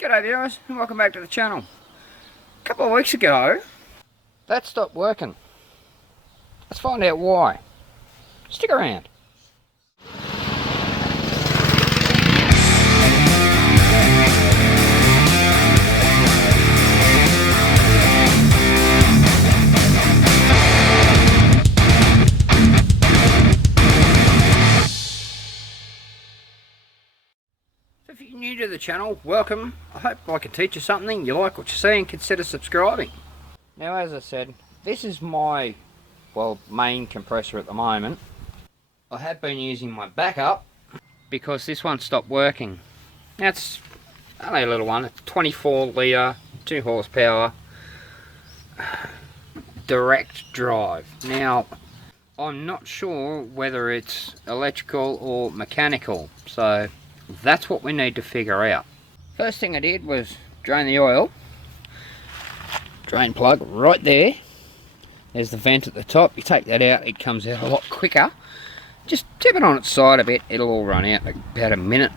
G'day viewers and welcome back to the channel. A couple of weeks ago that stopped working. Let's find out why. Stick around. If you're new to the channel, welcome. I hope I can teach you something, you like what you see and consider subscribing. Now as I said, this is my main compressor at the moment. I have been using my backup because this one stopped working. Now it's only a little one, it's 24 litre, 2 horsepower, direct drive. Now I'm not sure whether it's electrical or mechanical, so that's what we need to figure out. First thing I did was drain the oil. Drain plug right there. There's the vent at the top. You take that out, it comes out a lot quicker. Just tip it on its side a bit, it'll all run out in about a minute.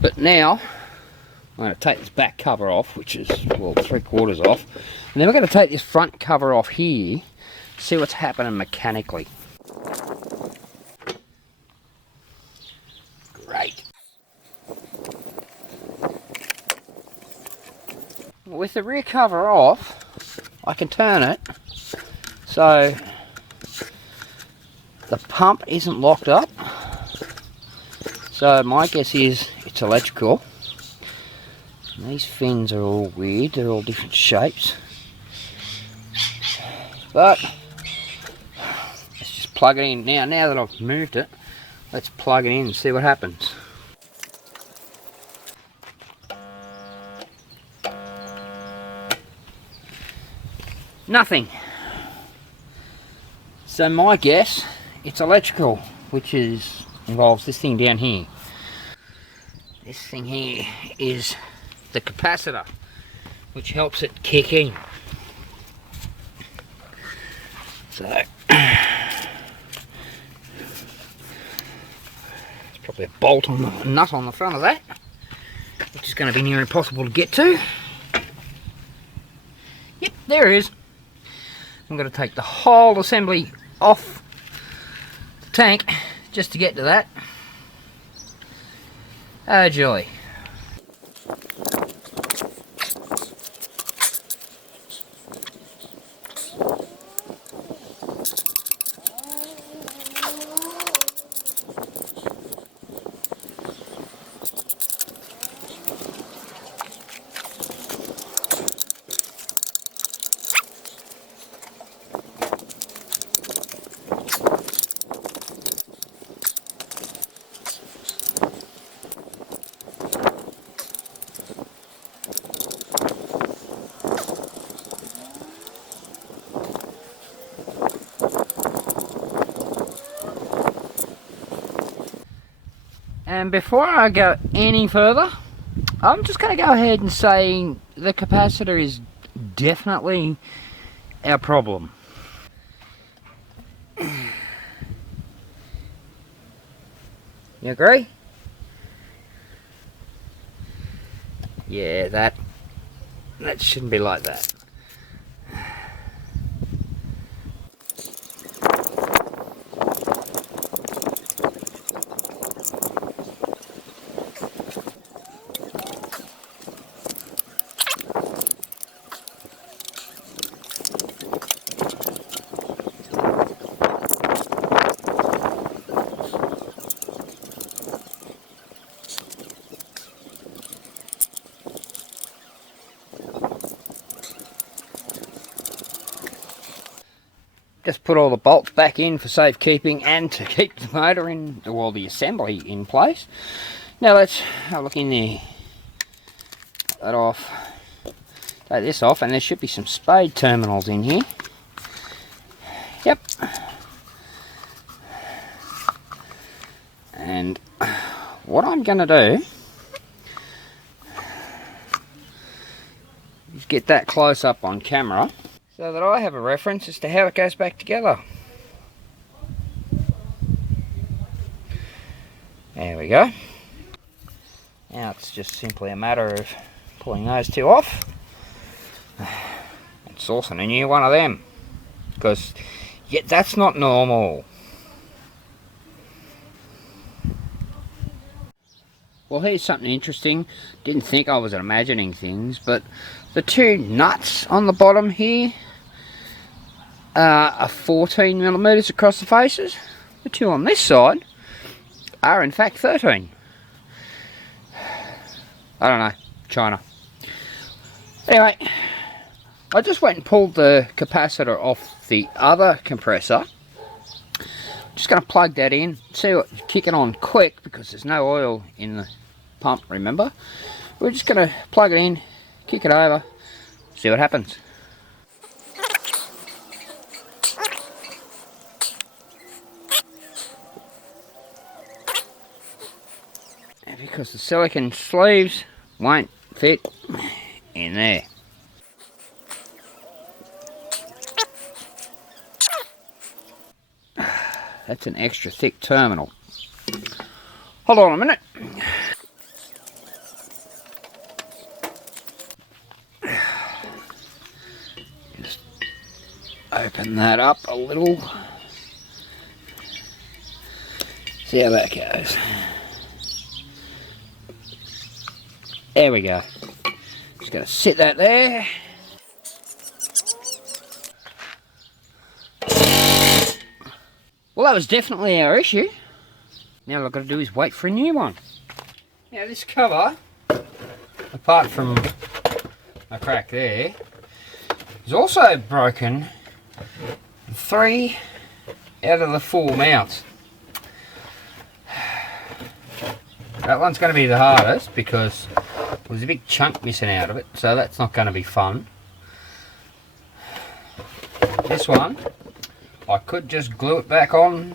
But now I'm going to take this back cover off, which is 3/4 off, and then we're going to take this front cover off here, see what's happening mechanically. Great. With the rear cover off, I can turn it so the pump isn't locked up. So my guess is it's electrical. And these fins are all weird, they're all different shapes. But let's just plug it in now. Now that I've moved it, let's plug it in and see what happens. Nothing. So my guess, it's electrical, which involves this thing down here. This thing here is the capacitor, which helps it kick in. So there's probably a bolt on the nut on the front of that, which is going to be near impossible to get to. Yep, there it is. I'm going to take the whole assembly off the tank just to get to that. Oh joy. And before I go any further, I'm just going to go ahead and say the capacitor is definitely our problem. You agree? Yeah, that shouldn't be like that. Just put all the bolts back in for safekeeping and to keep the motor in, well, the assembly in place. Now let's have a look in there. Take that off. Take this off, and there should be some spade terminals in here. Yep. And what I'm going to do is get that close up on camera, so that I have a reference as to how it goes back together. There we go. Now it's just simply a matter of pulling those two off and sourcing a new one of them, because that's not normal. Well, here's something interesting. Didn't think I was imagining things, but the two nuts on the bottom here are 14mm across the faces. The two on this side are in fact 13. I don't know, China. Anyway, I just went and pulled the capacitor off the other compressor. Just going to plug that in, see what, kick it on quick because there's no oil in the pump, remember. We're just going to plug it in, kick it over, see what happens. And because the silicone sleeves won't fit in there. That's an extra thick terminal. Hold on a minute. Just open that up a little. See how that goes. There we go. Just going to sit that there. Well, that was definitely our issue. Now all I've got to do is wait for a new one. Now this cover, apart from a crack there, is also broken 3 out of the 4 mounts. That one's going to be the hardest because there's a big chunk missing out of it, so that's not going to be fun. This one, I could just glue it back on,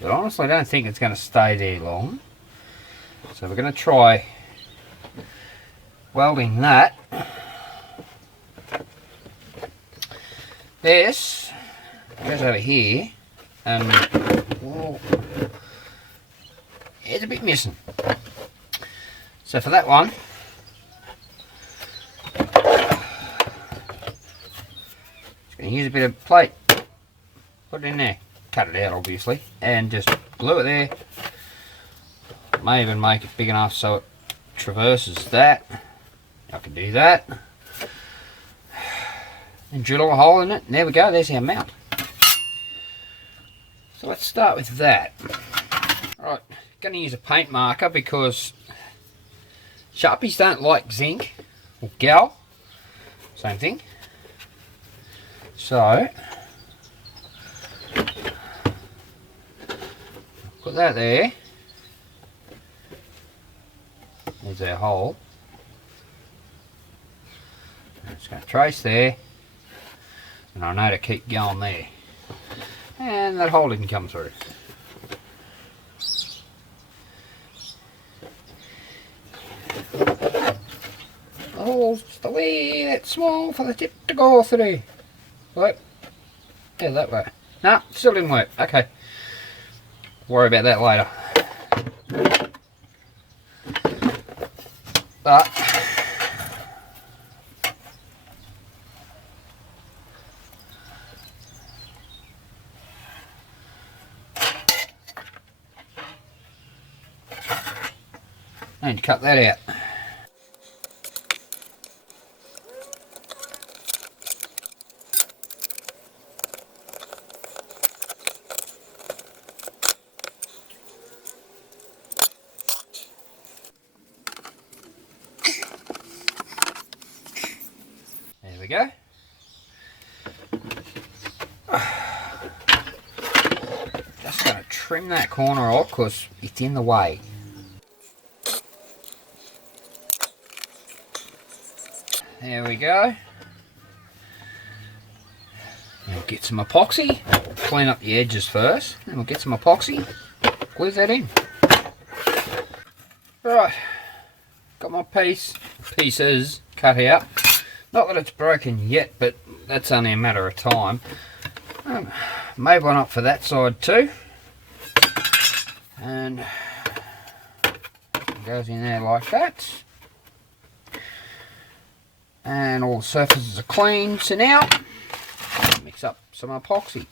but honestly I don't think it's going to stay there long. So we're going to try welding that. This goes over here, and well, it's a bit missing. So for that one, just going to use a bit of plate. Put it in there, cut it out obviously, and just glue it there. May even make it big enough so it traverses that. I can do that. And drill a hole in it, and there we go, there's our mount. So let's start with that. Right, going to use a paint marker because Sharpies don't like zinc, or gal, same thing. So put that there. There's our hole. I'm just going to trace there, and I know to keep going there. And that hole didn't come through. The hole's just a wee bit small for the tip to go through. Right, yeah, that way. No, still didn't work. Okay. Worry about that later. But I need to cut that out. There we go. Just going to trim that corner off because it's in the way. There we go. Now get some epoxy. Clean up the edges first. Then we'll get some epoxy. Glue that in. Right. Got my pieces cut out. Not that it's broken yet, but that's only a matter of time. Made one up for that side too. And goes in there like that. And all the surfaces are clean. So now, mix up some epoxy.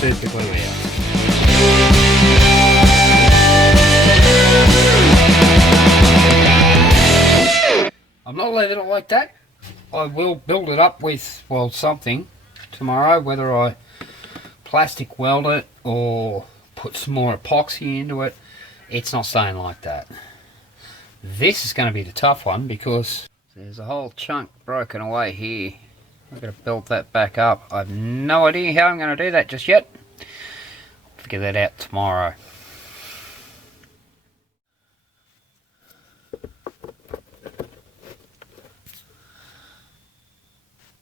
Super glue out. I'm not leaving it like that. I will build it up with, well, something tomorrow, whether I plastic weld it or put some more epoxy into it. It's not staying like that. This is going to be the tough one because there's a whole chunk broken away here. I've got to build that back up. I have no idea how I'm going to do that just yet. I'll figure that out tomorrow.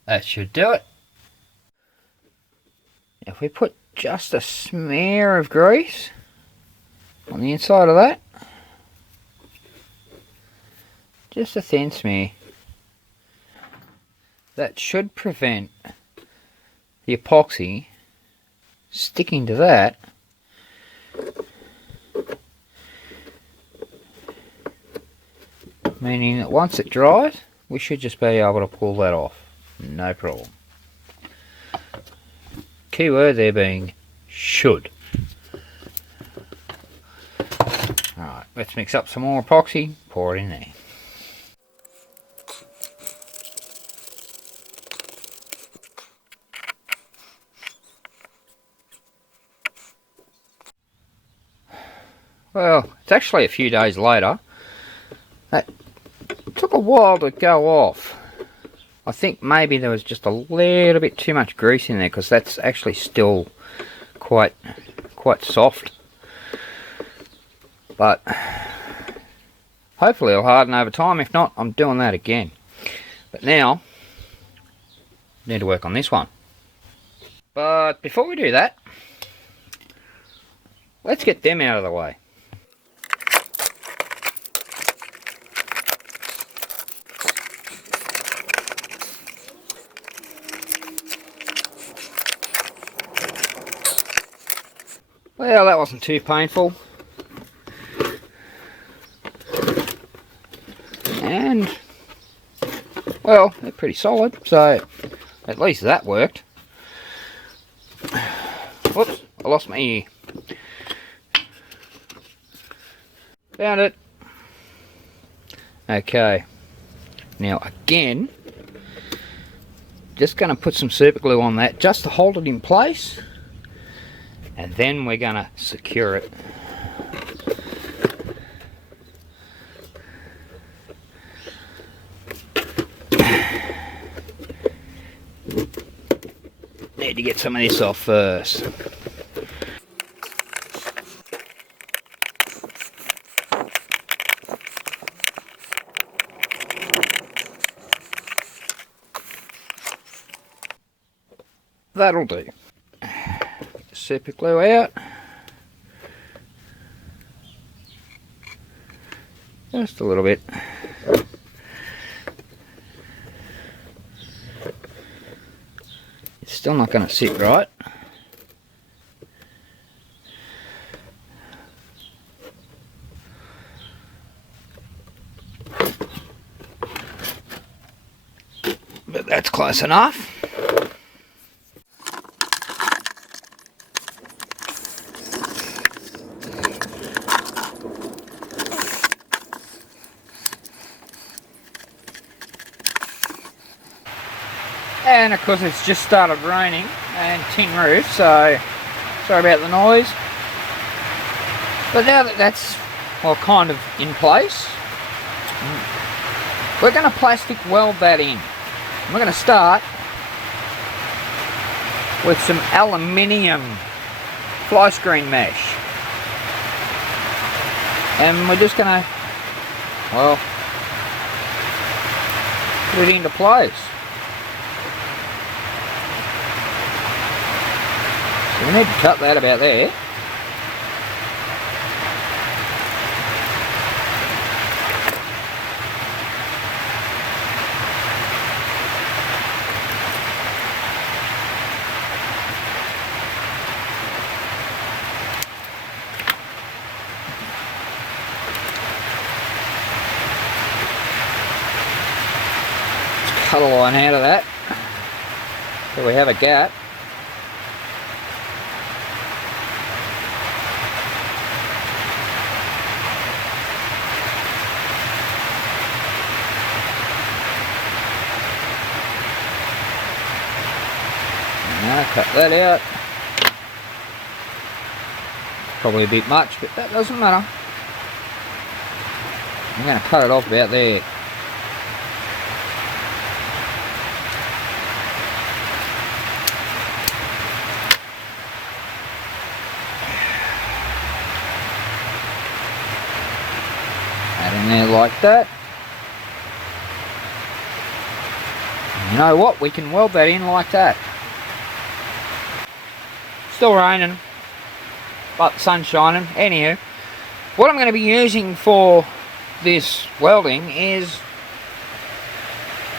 That should do it. If we put just a smear of grease on the inside of that, just a thin smear, that should prevent the epoxy sticking to that meaning that once it dries we should just be able to pull that off, no problem. Key word there being should. Alright, let's mix up some more epoxy, pour it in there. Well, it's actually a few days later. That took a while to go off. I think maybe there was just a little bit too much grease in there because that's actually still quite soft. But hopefully it'll harden over time. If not, I'm doing that again. But now, I need to work on this one. But before we do that, let's get them out of the way. Well, that wasn't too painful. And, well, they're pretty solid, so at least that worked. Whoops, I lost my ear. Found it. Okay, Now again, just going to put some super glue on that just to hold it in place, and then we're going to secure it. Need to get some of this off first. That'll do. Get the super glue out. Just a little bit. It's still not going to sit right. But that's close enough. And of course it's just started raining and tin roof, so sorry about the noise. But now that that's well kind of in place, we're going to plastic weld that in. We're going to start with some aluminium fly screen mesh, and we're just going to, well, put it into place. So we need to cut that about there. Cut a line out of that so we have a gap. Now cut that out. Probably a bit much, but that doesn't matter. I'm going to cut it off about there. In there like that. And you know what? We can weld that in like that. Still raining, but the sun's shining. Anywho, what I'm going to be using for this welding is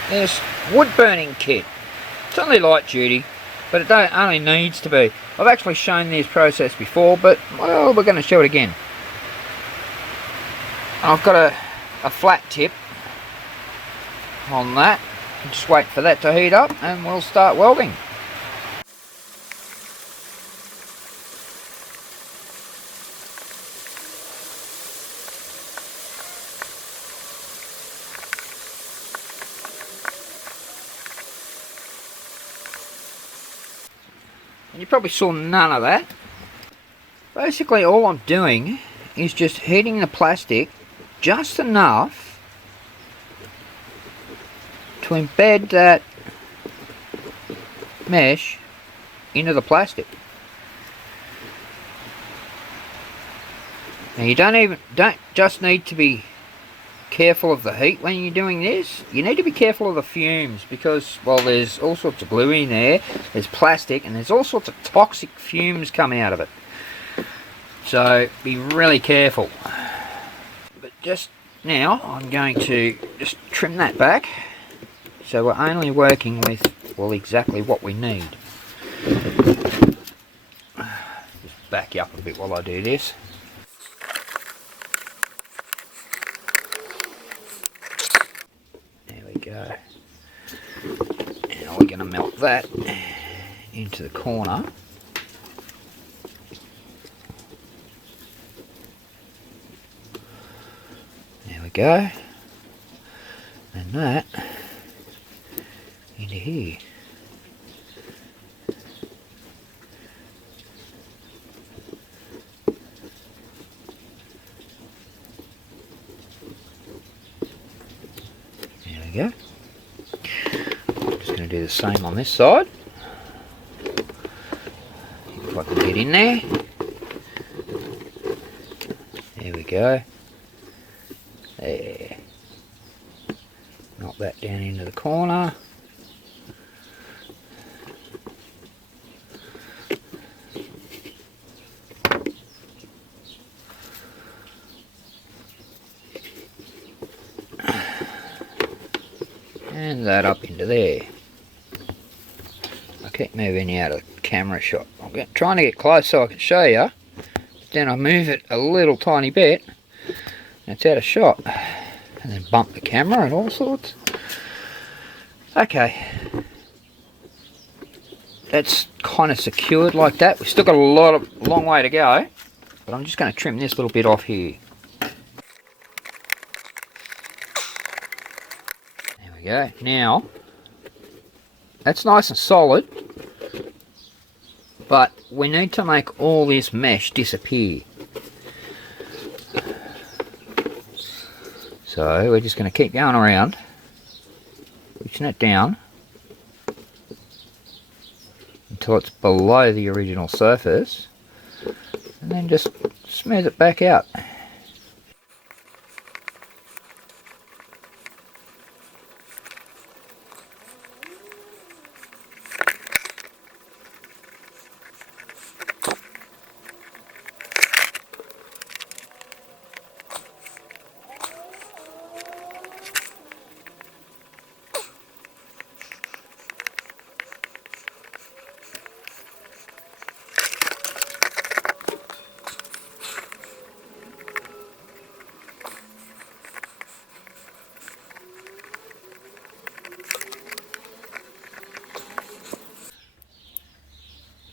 this wood burning kit. It's only light duty, but it only needs to be. I've actually shown this process before, but well, we're going to show it again. I've got a flat tip on that. Just wait for that to heat up and we'll start welding. And you probably saw none of that. Basically all I'm doing is just heating the plastic just enough to embed that mesh into the plastic. Now you don't just need to be careful of the heat when you're doing this. You need to be careful of the fumes because, well, there's all sorts of glue in there, there's plastic, and there's all sorts of toxic fumes coming out of it. So be really careful. But just now I'm going to just trim that back so we're only working with, well, exactly what we need. Just back you up a bit while I do this. There we go. Now we're going to melt that into the corner. Go, and run that into here. There we go. Just going to do the same on this side. If I can get in there. There we go. There. Knock that down into the corner. And that up into there. I keep moving out of the camera shot. I'm trying to get close so I can show you. But then I move it a little tiny bit. And it's out of shot. And then bump the camera and all sorts. Okay. That's kind of secured like that. We've still got a long way to go. But I'm just going to trim this little bit off here. There we go. Now, that's nice and solid. But we need to make all this mesh disappear. So we're just going to keep going around, pushing it down until it's below the original surface, and then just smooth it back out.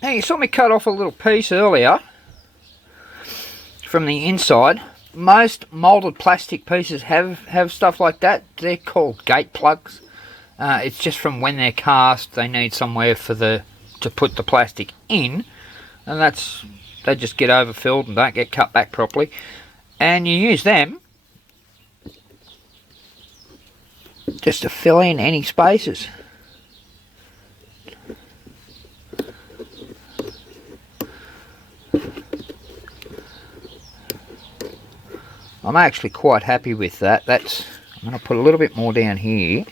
Now you saw me cut off a little piece earlier from the inside. Most moulded plastic pieces have stuff like that. They're called gate plugs. It's just from when they're cast, they need somewhere to put the plastic in, and they just get overfilled and don't get cut back properly. And you use them just to fill in any spaces. I'm actually quite happy with that. I'm going to put a little bit more down here.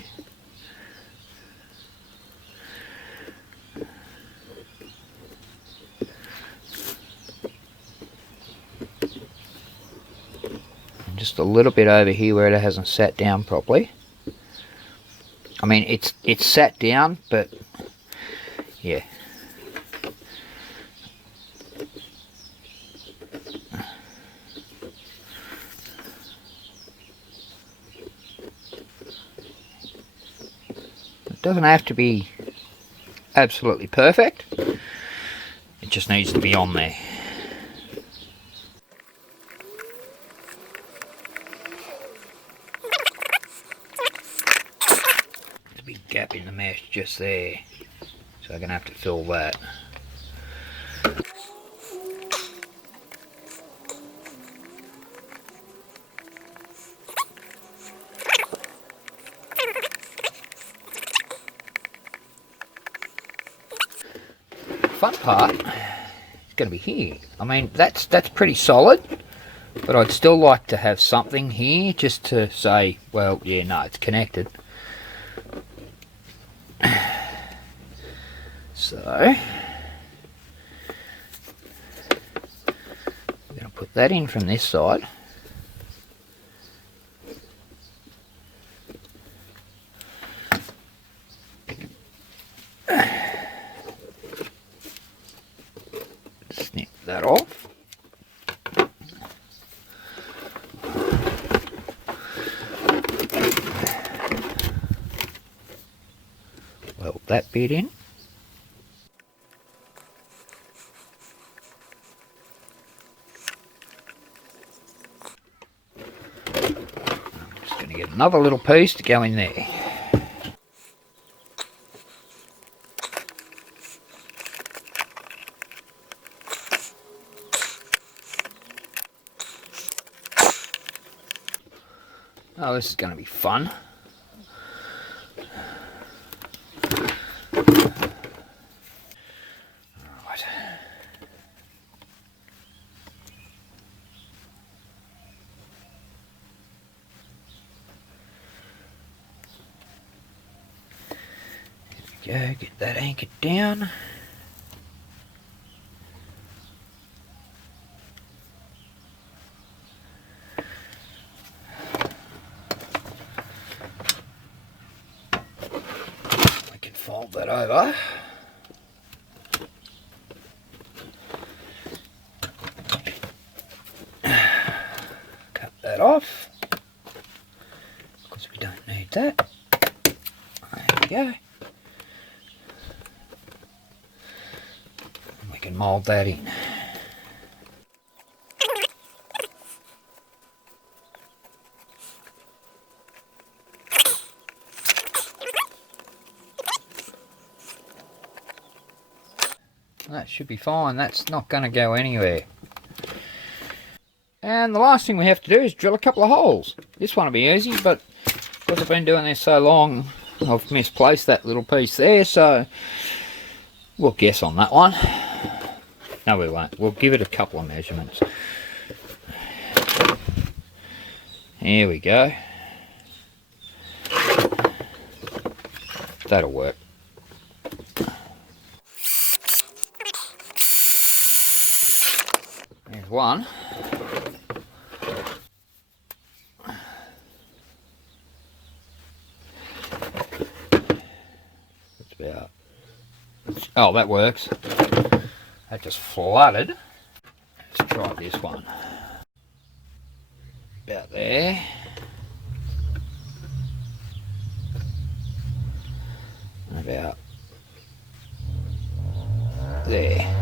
And just a little bit over here where it hasn't sat down properly. I mean, it's sat down, but yeah. Doesn't have to be absolutely perfect, it just needs to be on there. There's a big gap in the mesh just there, so I'm going to have to fill that. Fun part is going to be here. I mean, that's pretty solid, but I'd still like to have something here just to say, well, yeah, no, it's connected. So we're going to put that in from this side. Snip that off. Weld that bit in. I'm just going to get another little piece to go in there. Oh, this is going to be fun. Right. There we go, get that anchored down. Fold that over. Cut that off because we don't need that. There we go. And we can mould that in. That should be fine, that's not going to go anywhere. And the last thing we have to do is drill a couple of holes. This one will be easy, but because I've been doing this so long, I've misplaced that little piece there, so we'll guess on that one. No, we won't. We'll give it a couple of measurements. Here we go. That'll work. There's one. That's about... Oh, that works. That just flooded. Let's try this one. About there. And about there.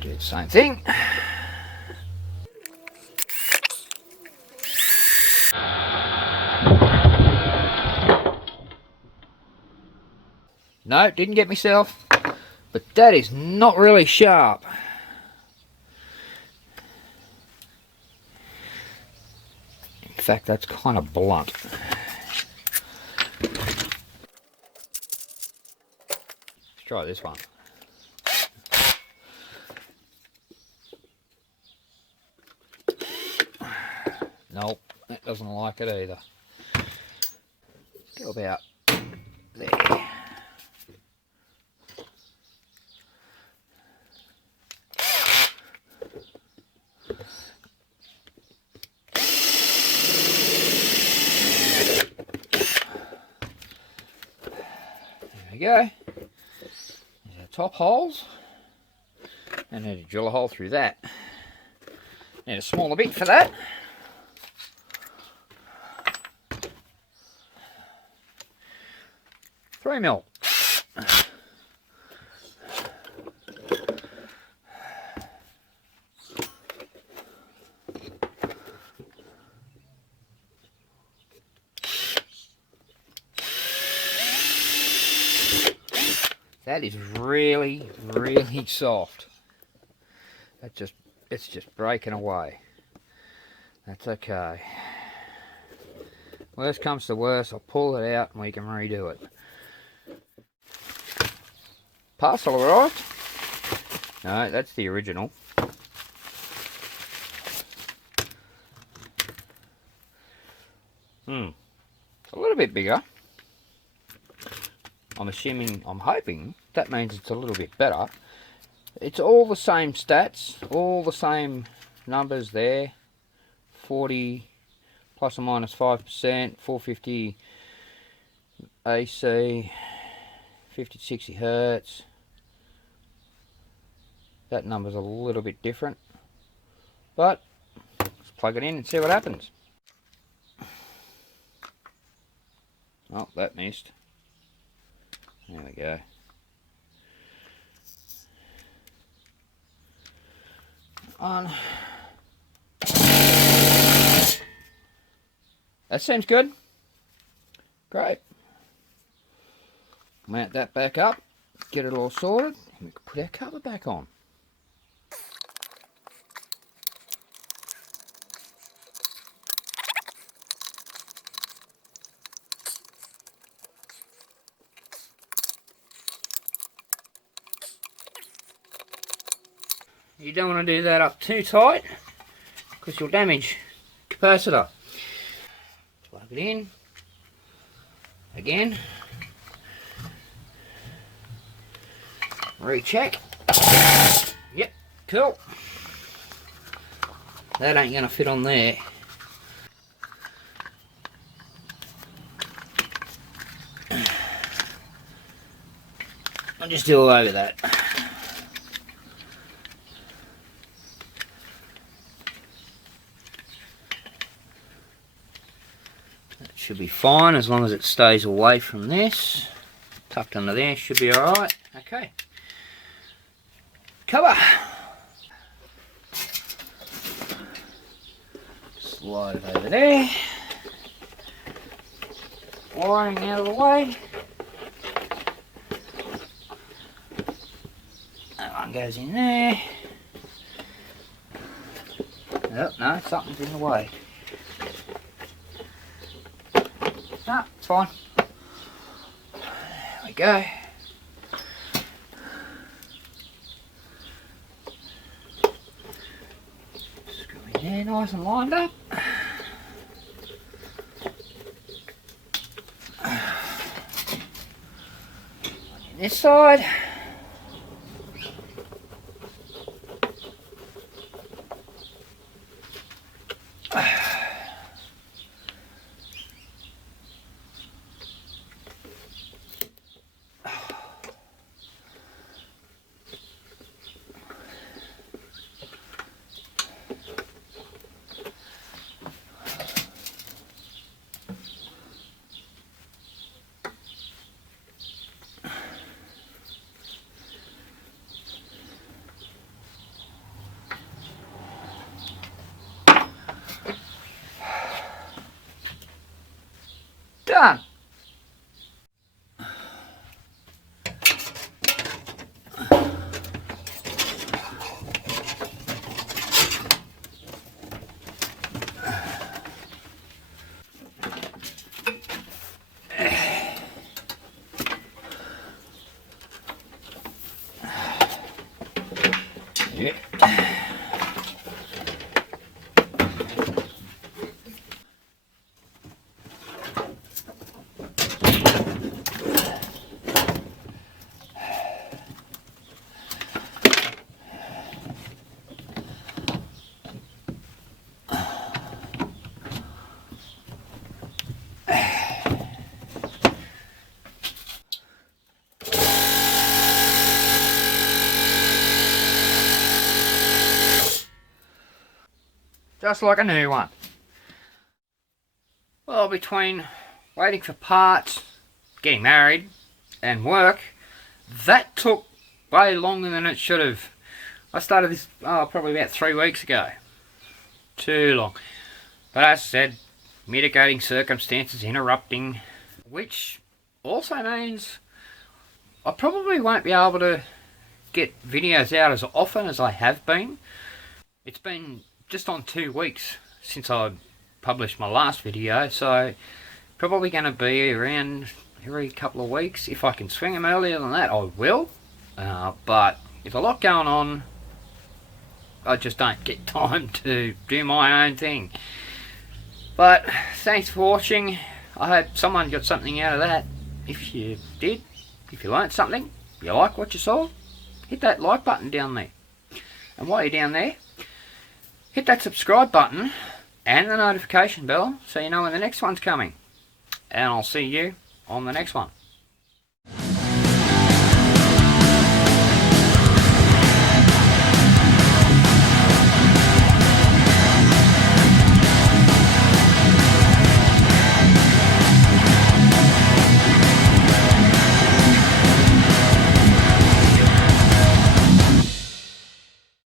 Do the same thing. No, didn't get myself, but that is not really sharp. In fact, that's kind of blunt. Let's try this one. Nope, that doesn't like it either. Go about there. There we go. There's our top holes. And need to drill a hole through that. Need a smaller bit for that. $3 mil. That is really, really soft. It's just breaking away. That's okay. Worst comes to worst, I'll pull it out and we can redo it. Parcel arrived. No, that's the original. It's a little bit bigger. I'm hoping that means it's a little bit better. It's all the same stats, all the same numbers there. 40 plus or minus 5%, 450 AC, 50 to 60 hertz. That number's a little bit different, but let's plug it in and see what happens. Oh, that missed. There we go. On. That seems good. Great. Mount that back up, get it all sorted, and we can put our cover back on. You don't want to do that up too tight because you'll damage the capacitor. Plug it in again. Recheck. Yep, cool. That ain't gonna fit on there. I'll just do all over that. That should be fine as long as it stays away from this. Tucked under there, should be alright. Okay. Cover. Slide it over there. Wiring out of the way. That one goes in there. Oh, no, something's in the way. No, it's fine. There we go. Screw in there, nice and lined up. This side. Done. Yeah. Just like a new one. Well, between waiting for parts, getting married, and work, that took way longer than it should have. I started this probably about 3 weeks ago. Too long. But as I said, mitigating circumstances interrupting, which also means I probably won't be able to get videos out as often as I have been. It's been just on 2 weeks since I published my last video, so probably going to be around every couple of weeks. If I can swing them earlier than that, I will. But there's a lot going on. I just don't get time to do my own thing. But thanks for watching. I hope someone got something out of that. If you did, if you learnt something, you like what you saw, hit that like button down there. And while you're down there, hit that subscribe button and the notification bell so you know when the next one's coming. And I'll see you on the next one.